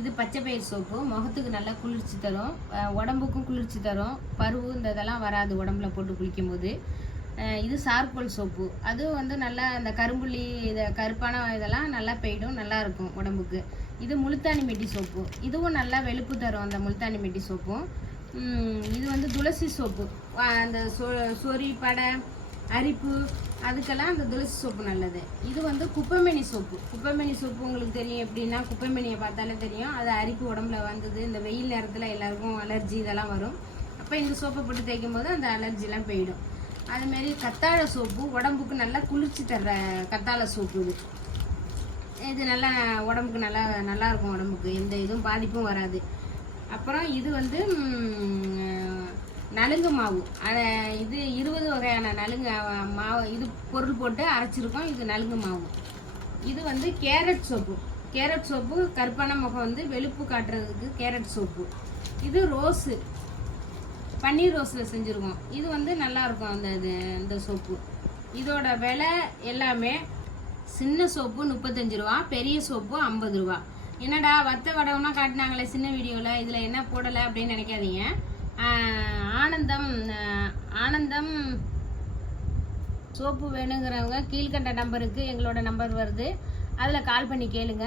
இது பச்சை பயிர் சோப்பு, முகத்துக்கு நல்லா குளிர்ச்சி தரும், உடம்புக்கும் குளிர்ச்சி தரும், பருவு இந்த இதெல்லாம் வராது உடம்புல போட்டு குளிக்கும் போது. இது சார்கோல் சோப்பு, அது வந்து நல்லா அந்த கரும்புள்ளி இதை கருப்பான இதெல்லாம் நல்லா போயிடும், நல்லா இருக்கும் உடம்புக்கு. இது முல்தானி மெட்டி சோப்பு, இதுவும் நல்லா வெளுப்பு தரும் அந்த முல்தானி மெட்டி சோப்பும். இது வந்து துளசி சோப்பு, அந்த சொறி படை அரிப்பு அதுக்கெல்லாம் அந்த துளசி சோப்பு நல்லது. இது வந்து குப்பைமேனி சோப்பு. குப்பைமேனி சோப்பு உங்களுக்கு தெரியும் எப்படின்னா, குப்பைமேனியை பார்த்தாலே தெரியும் அது அரிப்பு உடம்புல வந்தது. இந்த வெயில் நேரத்தில் எல்லாருக்கும் அலர்ஜி இதெல்லாம் வரும். அப்போ இந்த சோப்பை போட்டு தேய்க்கும் போது அந்த அலர்ஜிலாம் போயிடும். அதுமாரி கத்தாழை சோப்பு, உடம்புக்கு நல்லா குளிர்ச்சி தர்ற கத்தாழை சோப்பு இது. இது நல்லா உடம்புக்கு நல்லா இருக்கும், உடம்புக்கு எந்த இதுவும் பாதிப்பும் வராது. அப்புறம் இது வந்து நலுங்கு மாவு, இது 20 வகையான நலுங்கு மாவு இது பொருள் போட்டு அரைச்சிருக்கோம். இது நலுங்கு மாவு. இது வந்து கேரட் சோப்பு. கேரட் சோப்பு கருப்பான முகம் வந்து வெளுப்பு காட்டுறதுக்கு கேரட் சோப்பு. இது ரோஸு, பன்னீர் ரோஸில் செஞ்சுருக்கோம். இது வந்து நல்லாயிருக்கும் இந்த சோப்பு. இதோட விலை எல்லாமே சின்ன சோப்பு 35 ரூபா, பெரிய சோப்பு 50 ரூபா. என்னடா வத்த வடம்னா காட்டினாங்களே சின்ன வீடியோவில், இதில் என்ன போடலை அப்படின்னு நினைக்காதீங்க. ஆனந்தம் சோப்பு வேணுங்கிறவங்க கீழ்கண்ட நம்பருக்கு எங்களோட நம்பர் வருது, அதில் கால் பண்ணி கேளுங்க.